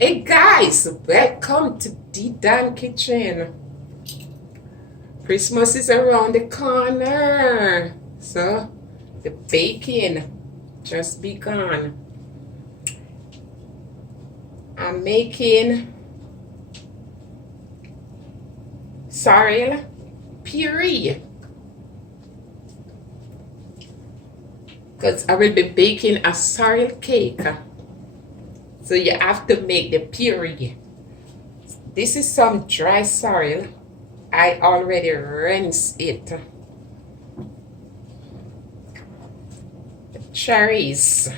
Hey guys, welcome to the Dan Kitchen. Christmas is around the corner, so the baking just begun. I'm making sorrel puree because I will be baking a sorrel cake. So you have to make the puree. This is some dry sorrel. I already rinsed it. Cherries,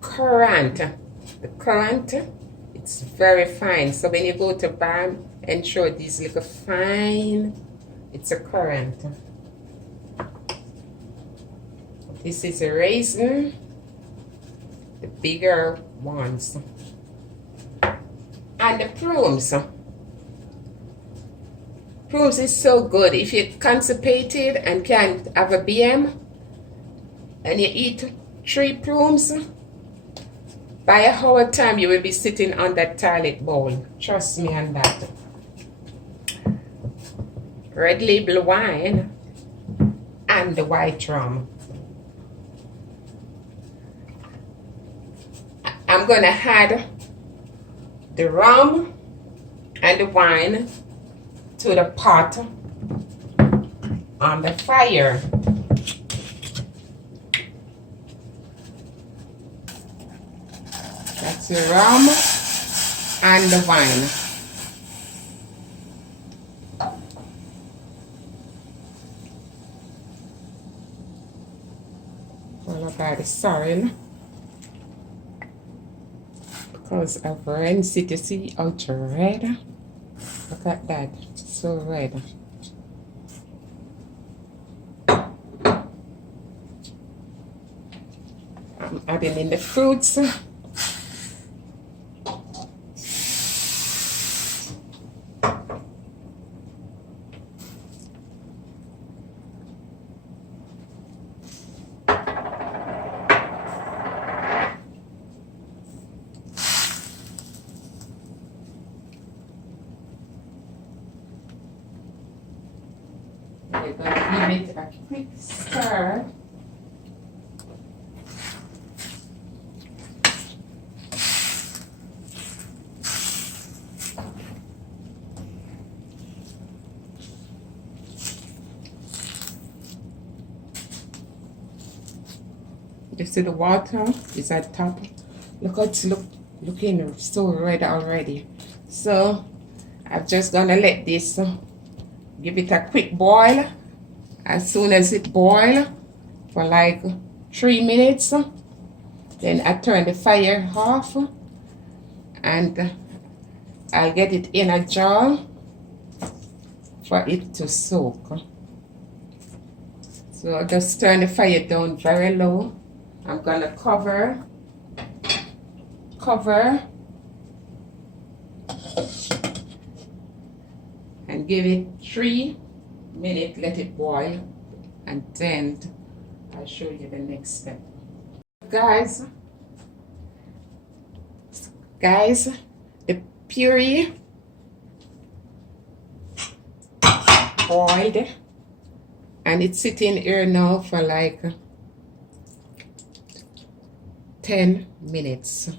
currant. The currant, it's very fine. So when you go to buy, ensure these little fine. It's a currant. This is a raisin, the bigger ones, and the prunes. Prunes is so good if you're constipated and can't have a BM and you eat 3 prunes. By a hour time you will be sitting on that toilet bowl. Trust me on that. Red label wine and the white rum. I'm gonna add the rum and the wine to the pot on the fire. That's the rum and the wine. Followed by the sorrel. Because I've rinsed it, you see how it's red? Look at that, so red. I'm adding in the fruits. We're going to give it a quick stir. You see the water is at top. Look how it's looking so red already. So I'm just gonna let this give it a quick boil. As soon as it boils for like 3 minutes, then I turn the fire off and I'll get it in a jar for it to soak. So I'll just turn the fire down very low. I'm gonna cover and give it 3 minutes, let it boil, and then I'll show you the next step. Guys, the puree boiled and it's sitting here now for like 10 minutes.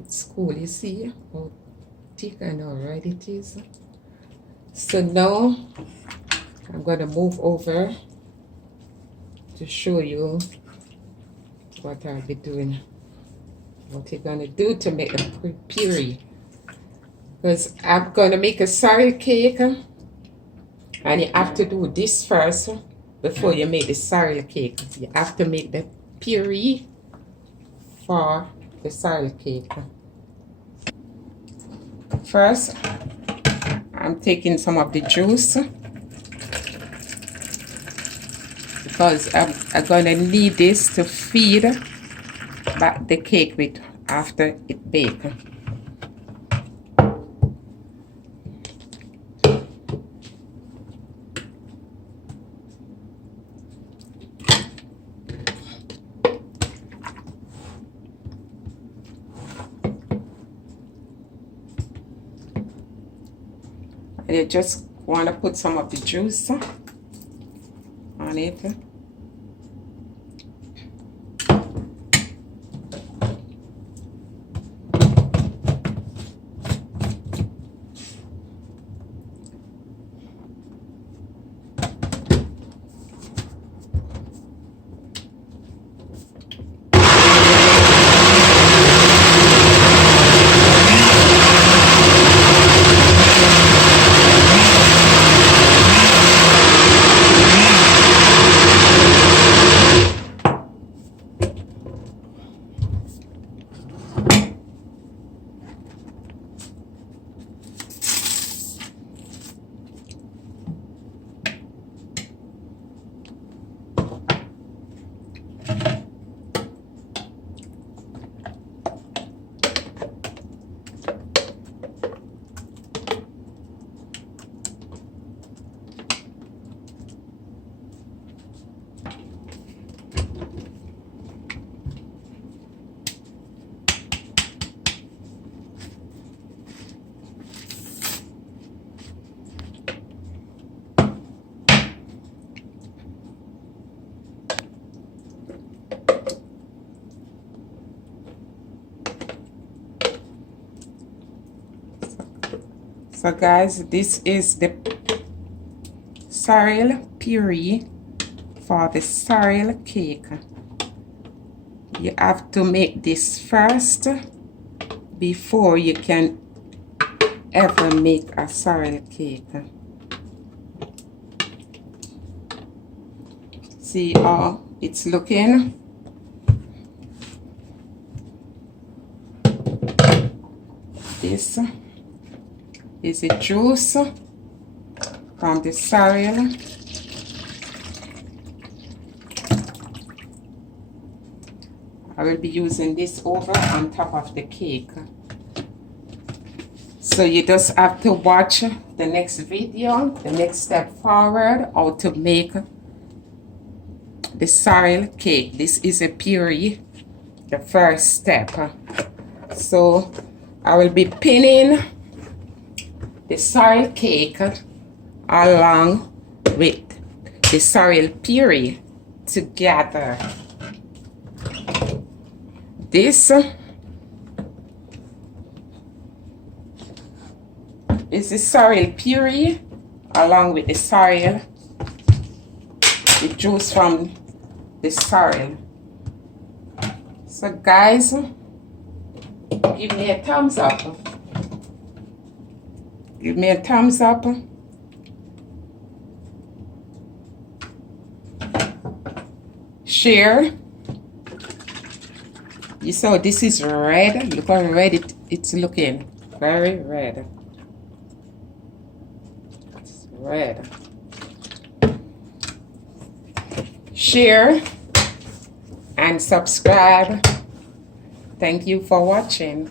It's cool, you see how thick and how red it is. So now I'm going to move over to show you what I'll be doing, what you're going to do to make the puree. Because I'm going to make a sorrel cake and you have to do this first before you make the sorrel cake. You have to make the puree for the sorrel cake. First, I'm taking some of the juice because I'm gonna need this to feed back the cake with after it bakes. And you just want to put some of the juice on it. So guys, this is the sorrel puree for the sorrel cake. You have to make this first before you can ever make a sorrel cake. See how it's looking? This is the juice from the sorrel. I will be using this over on top of the cake. So you just have to watch the next video, the next step forward, how to make the sorrel cake. This is a puree, the first step. So I will be pinning the sorrel cake along with the sorrel puree together. This is the sorrel puree along with the sorrel, the juice from the sorrel. So guys, give me a thumbs up. Give me a thumbs up. Share. You saw this is red. Look how red it's looking. Very red. It's red. Share and subscribe. Thank you for watching.